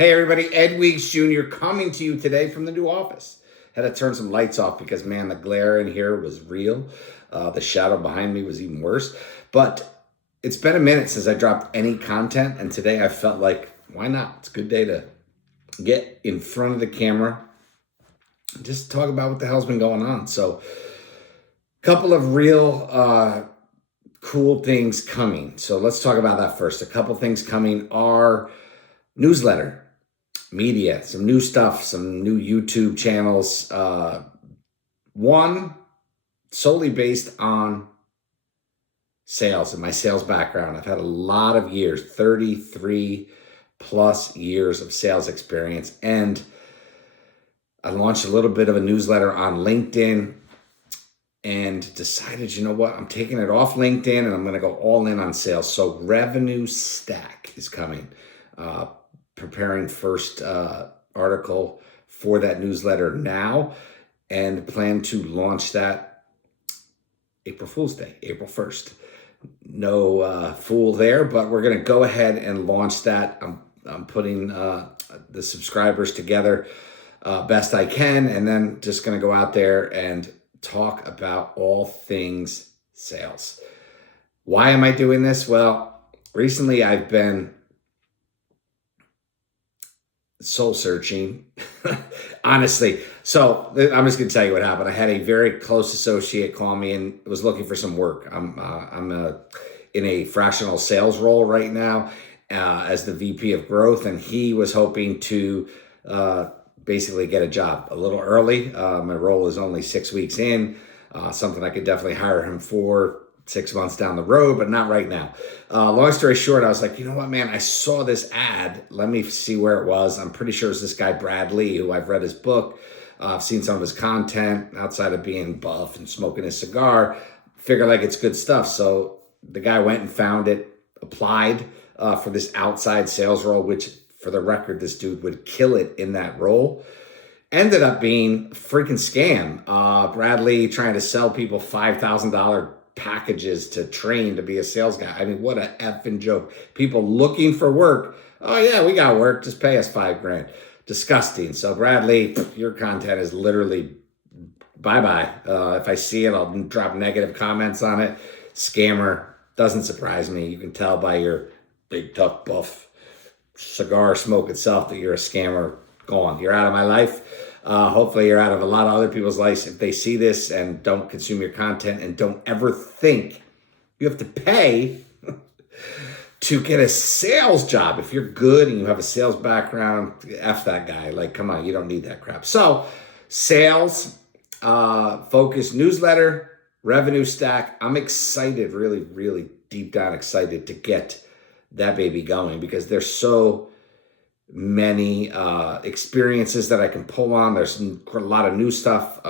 Hey everybody, Ed Weeks Jr. coming to you today from the new office. Had to turn some lights off because man, the glare in here was real. The shadow behind me was even worse. But it's been a minute since I dropped any content, and today I felt like, why not? It's a good day to get in front of the camera and just talk about what the hell's been going on. So, a couple of real cool things coming. So let's talk about that first. A couple things coming are newsletter, media, some new stuff, some new YouTube channels. One solely based on sales and my sales background. I've had a lot of years, 33 plus years of sales experience. And I launched a little bit of a newsletter on LinkedIn and decided, you know what, I'm taking it off LinkedIn and I'm going to go all in on sales. So Revenue Stack is coming. Preparing first article for that newsletter now, and plan to launch that April Fool's Day, April 1st. No fool there, but we're going to go ahead and launch that. I'm putting the subscribers together best I can, and then just going to go out there and talk about all things sales. Why am I doing this? Well, recently I've been soul searching, honestly. So I'm just going to tell you what happened. I had a very close associate call me and was looking for some work. I'm in a fractional sales role right now as the VP of growth, and he was hoping to basically get a job a little early. My role is only 6 weeks in, something I could definitely hire him for 6 months down the road, but not right now. Long story short, I was like, you know what, man, I saw this ad. Let me see where it was. I'm pretty sure it's this guy, Brad Lee, who I've read his book. I've seen some of his content outside of being buff and smoking a cigar. Figure like it's good stuff. So the guy went and found it, applied for this outside sales role, which for the record, this dude would kill it in that role. Ended up being a freaking scam. Bradley trying to sell people $5,000 packages to train to be a sales guy. I mean, what a effing joke. People looking for work. Oh yeah, we got work. Just pay us $5,000. Disgusting. So Bradley, your content is literally bye-bye. If I see it, I'll drop negative comments on it. Scammer. Doesn't surprise me. You can tell by your big, tough, buff cigar smoke itself that you're a scammer. Gone. You're out of my life. Hopefully you're out of a lot of other people's lives if they see this and don't consume your content, and don't ever think you have to pay to get a sales job. If you're good and you have a sales background, F that guy. Like, come on, you don't need that crap. So sales, focus newsletter, Revenue Stack. I'm excited, really, really deep down excited to get that baby going because there's so many experiences that I can pull on. There's a lot of new stuff.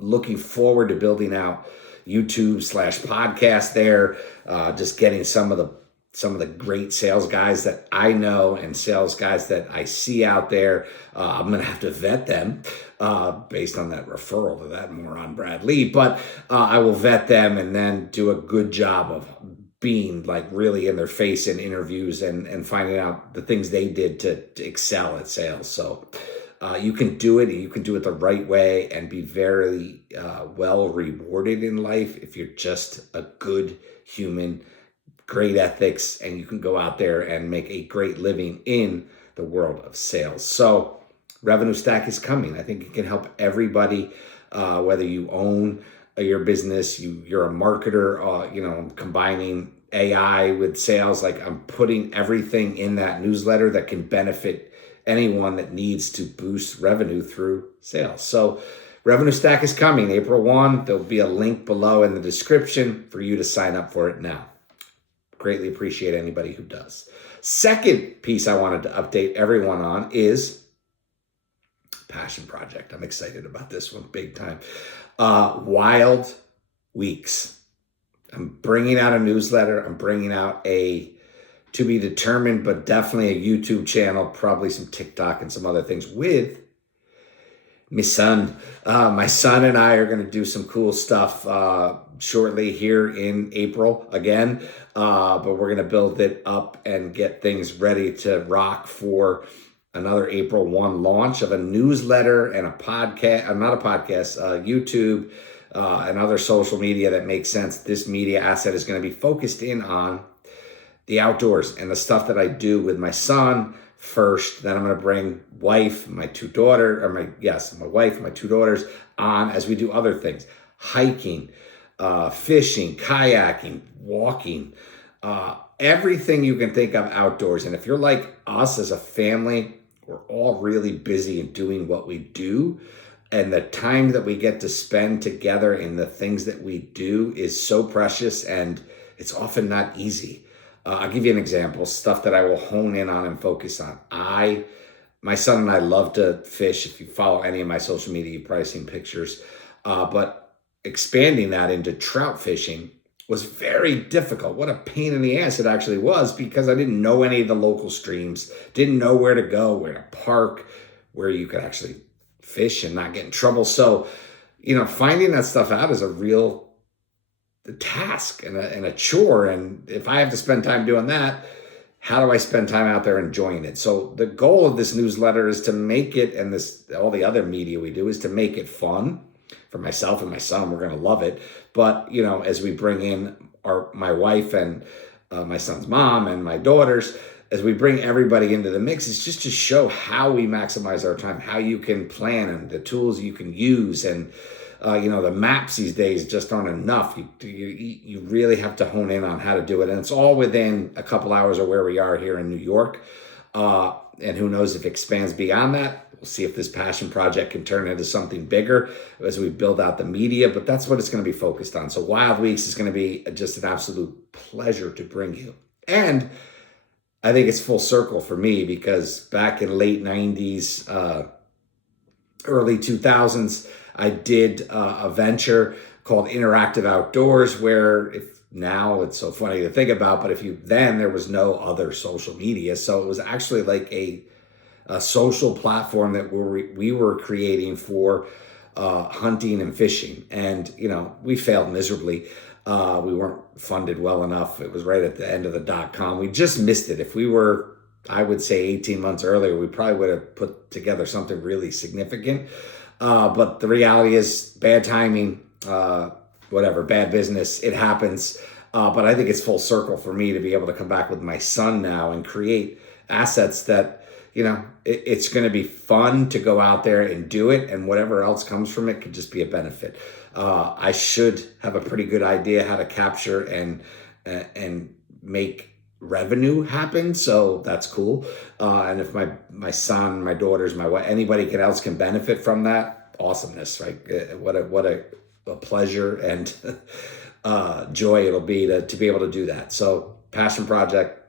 Looking forward to building out YouTube/podcast there. Just getting some of the great sales guys that I know and sales guys that I see out there. I'm gonna have to vet them based on that referral to that moron Brad Lee. But I will vet them and then do a good job of being like really in their face in interviews and finding out the things they did to excel at sales. So you can do it, and you can do it the right way and be very well rewarded in life if you're just a good human, great ethics, and you can go out there and make a great living in the world of sales. So Revenue Stack is coming. I think it can help everybody, whether you own your business, you're a marketer, combining AI with sales. Like, I'm putting everything in that newsletter that can benefit anyone that needs to boost revenue through sales. So Revenue Stack is coming April 1. There'll be a link below in the description for you to sign up for it now. Greatly appreciate anybody who does. Second piece I wanted to update everyone on is passion project. I'm excited about this one big time. Wild Weeks. I'm bringing out a newsletter. I'm bringing out a to be determined, but definitely a YouTube channel, probably some TikTok and some other things with my son. My son and I are going to do some cool stuff shortly here in April again, but we're going to build it up and get things ready to rock for another April 1 launch of a newsletter and a podcast, not a podcast, YouTube, and other social media that makes sense. This media asset is going to be focused in on the outdoors and the stuff that I do with my son first. Then I'm going to bring wife, my two daughters, or my wife, my two daughters on as we do other things, hiking, fishing, kayaking, walking, everything you can think of outdoors. And if you're like us as a family, we're all really busy in doing what we do. And the time that we get to spend together in the things that we do is so precious, and it's often not easy. I'll give you an example, stuff that I will hone in on and focus on. My son and I love to fish. If you follow any of my social media, you've probably seen pictures. But expanding that into trout fishing was very difficult. What a pain in the ass it actually was, because I didn't know any of the local streams, didn't know where to go, where to park, where you could actually fish and not get in trouble. So, finding that stuff out is a real task and a chore. And if I have to spend time doing that, how do I spend time out there enjoying it? So the goal of this newsletter is to make it, and all the other media we do, is to make it fun for myself and my son. We're going to love it. But, as we bring in my wife and my son's mom and my daughters, as we bring everybody into the mix, it's just to show how we maximize our time, how you can plan and the tools you can use. And, the maps these days just aren't enough. You really have to hone in on how to do it. And it's all within a couple hours of where we are here in New York. And who knows if it expands beyond that. We'll see if this passion project can turn into something bigger as we build out the media, but that's what it's going to be focused on. So Wild Weeks is going to be just an absolute pleasure to bring you. And I think it's full circle for me, because back in late 90s, early 2000s, I did a venture called Interactive Outdoors, where now it's so funny to think about, but then there was no other social media. So it was actually like a social platform that we were creating for hunting and fishing. And, we failed miserably. We weren't funded well enough. It was right at the end of the .com. We just missed it. If we were, I would say 18 months earlier, we probably would have put together something really significant. But the reality is bad timing, bad business, it happens. But I think it's full circle for me to be able to come back with my son now and create assets that, it's going to be fun to go out there and do it. And whatever else comes from it could just be a benefit. I should have a pretty good idea how to capture and make revenue happen. So that's cool. And if my son, my daughters, my wife, anybody else can benefit from that, awesomeness, right? What a pleasure and joy it'll be to be able to do that. So passion project,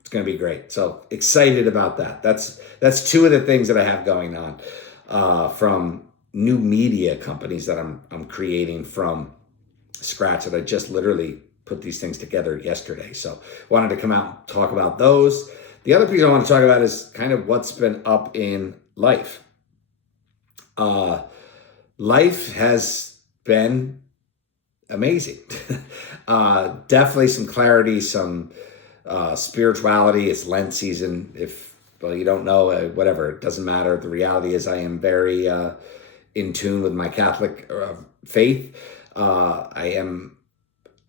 it's going to be great. So excited about that. That's two of the things that I have going on, from new media companies that I'm creating from scratch, that I just literally put these things together yesterday. So wanted to come out and talk about those. The other piece I want to talk about is kind of what's been up in life. Life has been amazing. Definitely some clarity, some spirituality. It's Lent season. If you don't know, whatever, it doesn't matter. The reality is I am very in tune with my Catholic faith. I am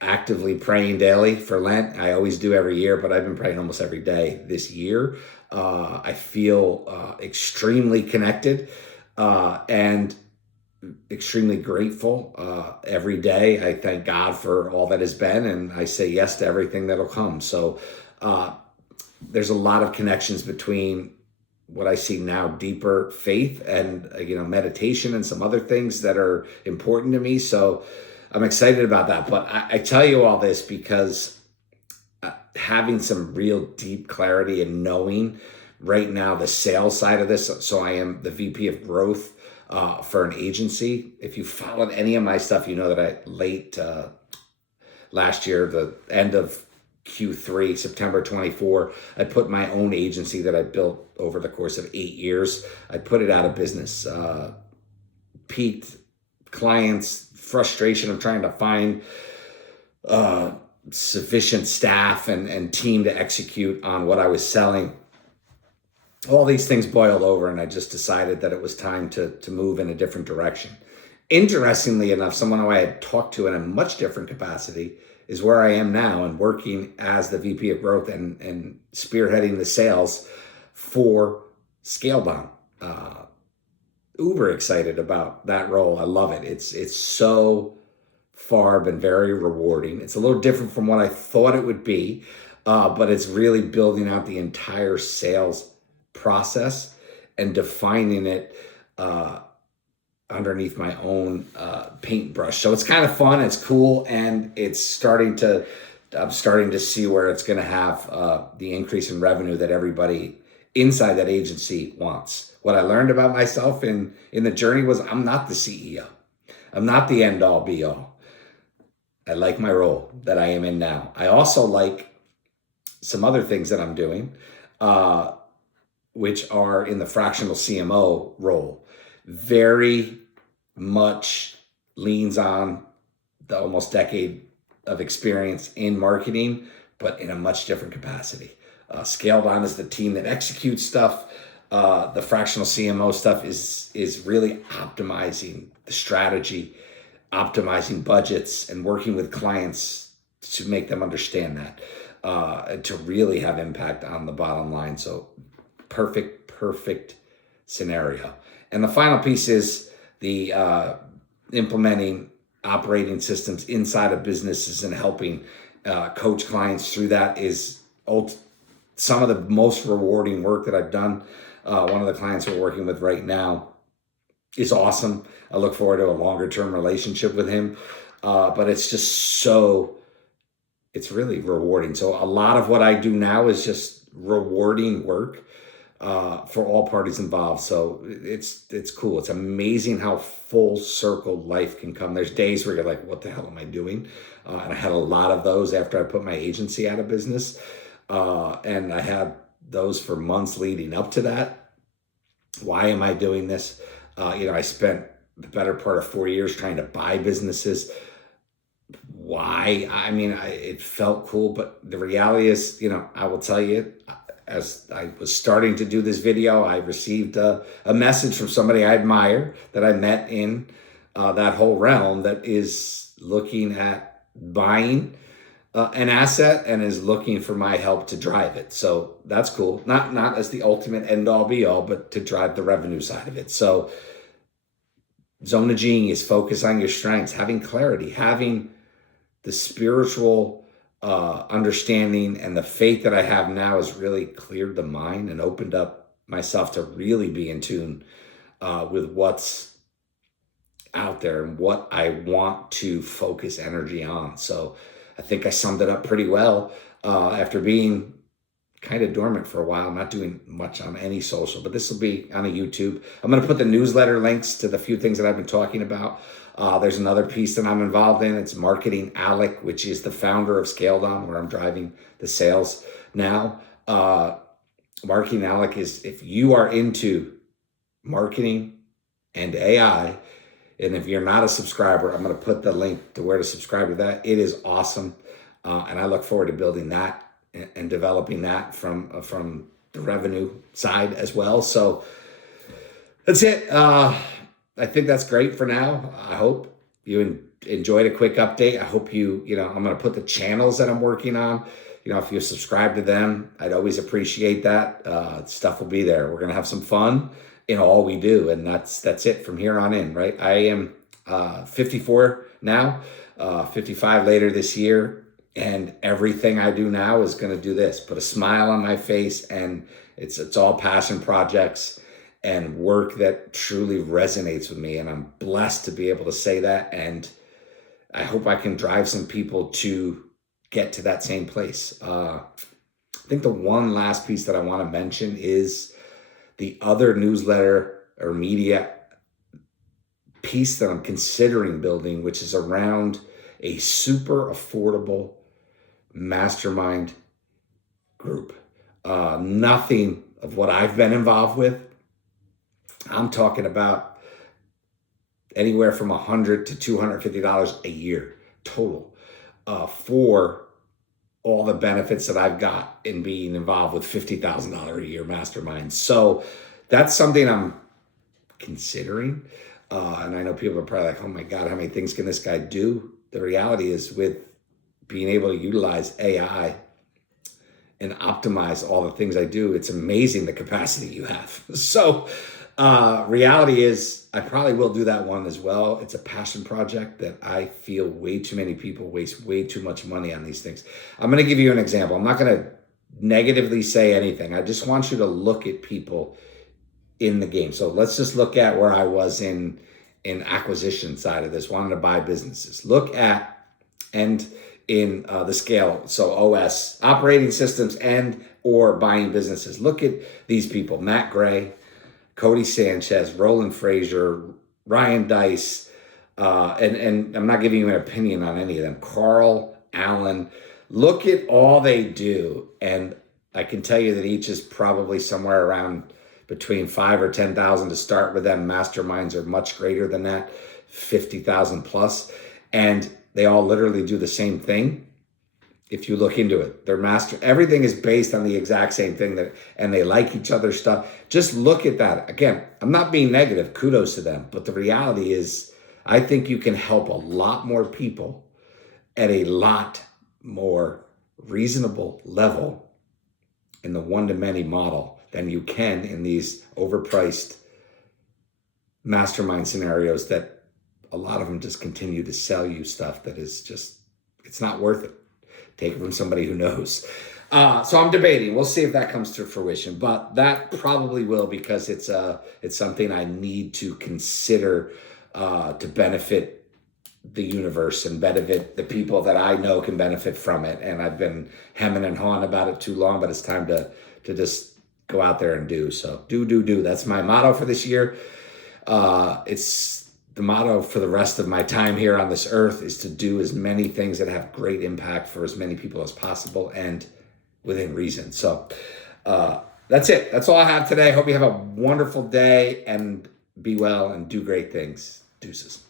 actively praying daily for Lent. I always do every year, but I've been praying almost every day this year. I feel extremely connected and extremely grateful every day. I thank God for all that has been, and I say yes to everything that'll come. So there's a lot of connections between what I see now, deeper faith and meditation and some other things that are important to me. So I'm excited about that. But I tell you all this because having some real deep clarity and knowing right now the sales side of this. So I am the VP of growth for an agency. If you followed any of my stuff, you know that I last year, the end of Q3, September 24, I put my own agency that I built over the course of 8 years. I put it out of business. Peaked clients, frustration of trying to find sufficient staff and team to execute on what I was selling. all these things boiled over, and I just decided that it was time to move in a different direction. Interestingly enough, someone who I had talked to in a much different capacity is where I am now, and working as the VP of growth and spearheading the sales for Scaled On. Uber excited about that role. I love it. It's so far been very rewarding. It's a little different from what I thought it would be, but it's really building out the entire sales process and defining it underneath my own paintbrush. So it's kind of fun. It's cool, and I'm starting to see where it's going to have the increase in revenue that everybody inside that agency wants. What I learned about myself in the journey was I'm not the CEO. I'm not the end all be all. I like my role that I am in now. I also like some other things that I'm doing, which are in the fractional CMO role. Very much leans on the almost decade of experience in marketing, but in a much different capacity. Scaled On is the team that executes stuff. The fractional CMO stuff is really optimizing the strategy, optimizing budgets, and working with clients to make them understand that, to really have impact on the bottom line. So perfect scenario. And the final piece is the implementing operating systems inside of businesses and helping coach clients through that is some of the most rewarding work that I've done. One of the clients we're working with right now is awesome. I look forward to a longer term relationship with him. But it's just it's really rewarding. So a lot of what I do now is just rewarding work for all parties involved. So it's cool. It's amazing how full circle life can come. There's days where you're like, what the hell am I doing? And I had a lot of those after I put my agency out of business. And I had those for months leading up to that. Why am I doing this? I spent the better part of 4 years trying to buy businesses. Why? I mean, it felt cool, but the reality is, I will tell you, as I was starting to do this video, I received a message from somebody I admire that I met in that whole realm that is looking at buying an asset and is looking for my help to drive it. So that's cool. Not as the ultimate end all be all, but to drive the revenue side of it. So Zone of Genius, focus on your strengths, having clarity, having the spiritual understanding and the faith that I have now has really cleared the mind and opened up myself to really be in tune with what's out there and what I want to focus energy on. So I think I summed it up pretty well after being kind of dormant for a while, not doing much on any social, but this will be on a YouTube. I'm going to put the newsletter links to the few things that I've been talking about. There's another piece that I'm involved in. It's Marketing Alec, which is the founder of Scaled On, where I'm driving the sales now. Marketing Alec is, if you are into marketing and AI, and if you're not a subscriber, I'm going to put the link to where to subscribe to that. It is awesome. And I look forward to building that and developing that from the revenue side as well. So that's it. I think that's great for now. I hope you enjoyed a quick update. I hope I'm going to put the channels that I'm working on. If you subscribe to them, I'd always appreciate that. Stuff will be there. We're going to have some fun in all we do. And that's it from here on in, right? I am 54 now, 55 later this year. And everything I do now is going to do this, put a smile on my face, and it's all passion projects and work that truly resonates with me. And I'm blessed to be able to say that. And I hope I can drive some people to get to that same place. I think the one last piece that I want to mention is the other newsletter or media piece that I'm considering building, which is around a super affordable mastermind group. Nothing of what I've been involved with. I'm talking about anywhere from $100 to $250 a year total for all the benefits that I've got in being involved with $50,000 a year masterminds. So that's something I'm considering. And I know people are probably like, oh my God, how many things can this guy do? The reality is, with being able to utilize AI and optimize all the things I do, it's amazing the capacity you have. So reality is, I probably will do that one as well. It's a passion project that I feel way too many people waste way too much money on these things. I'm going to give you an example. I'm not going to negatively say anything. I just want you to look at people in the game. So let's just look at where I was in acquisition side of this, wanting to buy businesses. Look at, and in the scale, so OS, operating systems, and or buying businesses. Look at these people: Matt Gray, Cody Sanchez, Roland Frazier, Ryan Dice, and I'm not giving you an opinion on any of them. Carl Allen. Look at all they do, and I can tell you that each is probably somewhere around between 5 or 10,000 to start with them. Masterminds are much greater than that, 50,000 plus, and they all literally do the same thing. If you look into it, everything is based on the exact same thing, and they like each other's stuff. Just look at that. Again, I'm not being negative, kudos to them, but the reality is, I think you can help a lot more people at a lot more reasonable level in the one-to-many model than you can in these overpriced mastermind scenarios that a lot of them just continue to sell you stuff that is just, it's not worth it. Take it from somebody who knows. So I'm debating. We'll see if that comes to fruition, but that probably will, because it's something I need to consider to benefit the universe and benefit the people that I know can benefit from it. And I've been hemming and hawing about it too long, but it's time to just go out there and do. So do. That's my motto for this year. It's the motto for the rest of my time here on this earth, is to do as many things that have great impact for as many people as possible and within reason. So that's it. That's all I have today. Hope you have a wonderful day and be well and do great things. Deuces.